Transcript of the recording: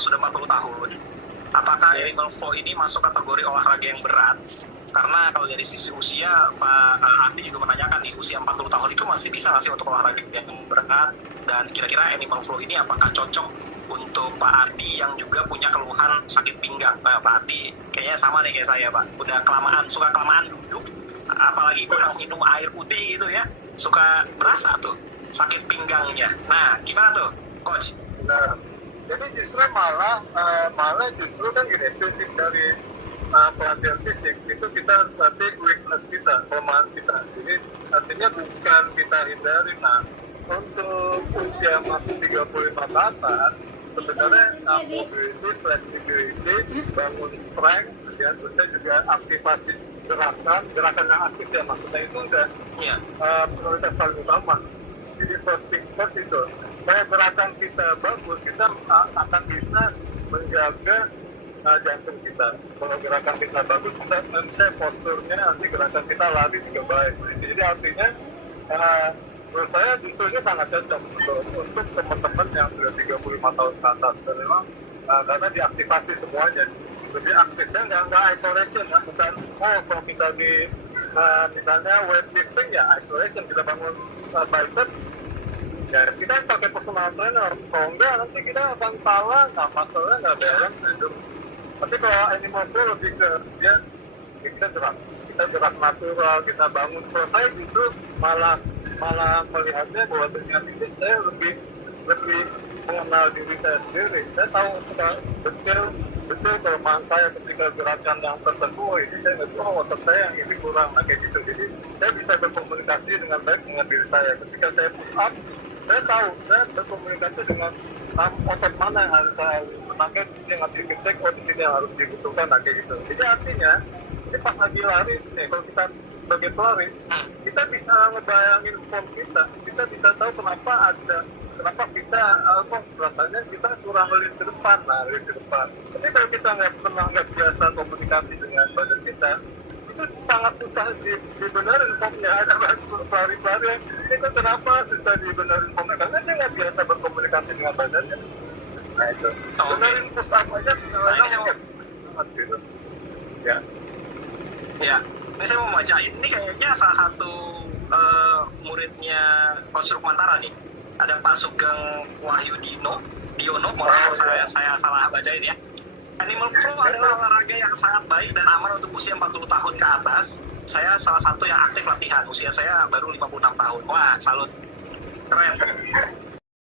sudah 40 tahun, apakah animal flow ini masuk kategori olahraga yang berat? Karena kalau dari sisi usia, Pak Andi juga menanyakan di usia 40 tahun itu masih bisa nggak sih untuk olahraga yang berat? Dan kira-kira animal flow ini apakah cocok untuk Pak Andi yang juga punya keluhan sakit pinggang? Pak Andi kayaknya sama nih kayak saya, Pak. Udah suka kelamaan duduk, apalagi kurang minum air putih gitu ya, suka berasa tuh sakit pinggangnya. Nah, gimana tuh, Coach? Nah, jadi justru malah justru kan gini, prinsip dari pelatihan fisik itu kita harus latih weakness kita, kelemahan kita. Jadi artinya bukan kita hindari. Nah, untuk usia masuk 35 ke atas, sebenarnya mobility, flexibility, bangun strength, ya, terus juga aktivasi gerakan yang aktif ya, maksudnya itu udah prioritas paling utama. Jadi first thing first itu, kalau gerakan kita bagus, kita akan bisa menjaga jantung kita. Kalau gerakan kita bagus, kita bisa posturnya, nanti gerakan kita lari juga baik. Jadi artinya, menurut saya justru ini sangat cocok untuk teman-teman yang sudah 35 tahun ke atas. Dan memang karena diaktifasi semuanya, lebih aktifnya nggak isolation ya, bukan kalau kita di misalnya weightlifting ya isolation, kita bangun bicep ya kita harus pakai personal trainer, kalau enggak nanti kita akan salah, masalahnya nggak balance gitu. Tapi kalau animal flow lebih ke dia kita gerak natural, kita bangun. Kalau saya justru malah melihatnya bahwa dengan ini saya lebih mengenal diri saya sendiri. Saya tahu betul kelemahan saya ketika gerakan yang tertentu, ini saya nggak tahu otot saya yang ini kurang, kayak gitu. Jadi saya bisa berkomunikasi dengan baik dengan diri saya. Ketika saya push up, saya tahu saya berkomunikasi dengan otot mana yang harus saya menangkap, dia ngasih feedback, di sini yang harus dibutuhkan, kayak gitu. Jadi artinya, ini pas lagi lari, kalau kita sebagai pelari, kita bisa ngebayangin form kita bisa tahu kenapa kita rasanya kita kurang lihat ke depan. Tapi kalau kita nggak biasa komunikasi dengan badan kita, itu sangat susah dibenerin formnya. Ada pelari-pelari itu kenapa susah dibenerin formnya, karena dia nggak biasa berkomunikasi dengan badannya. Nah itu benerin push up aja gitu. Ya, ini saya mau baca. Ini kayaknya salah satu muridnya Coach Rukmantara nih. Ada Pak Sugeng Wahyudino, kalau saya salah bacain ya. Animal flow adalah olahraga yang sangat baik dan aman untuk usia 40 tahun ke atas. Saya salah satu yang aktif latihan. Usia saya baru 56 tahun. Wah, salut. Keren.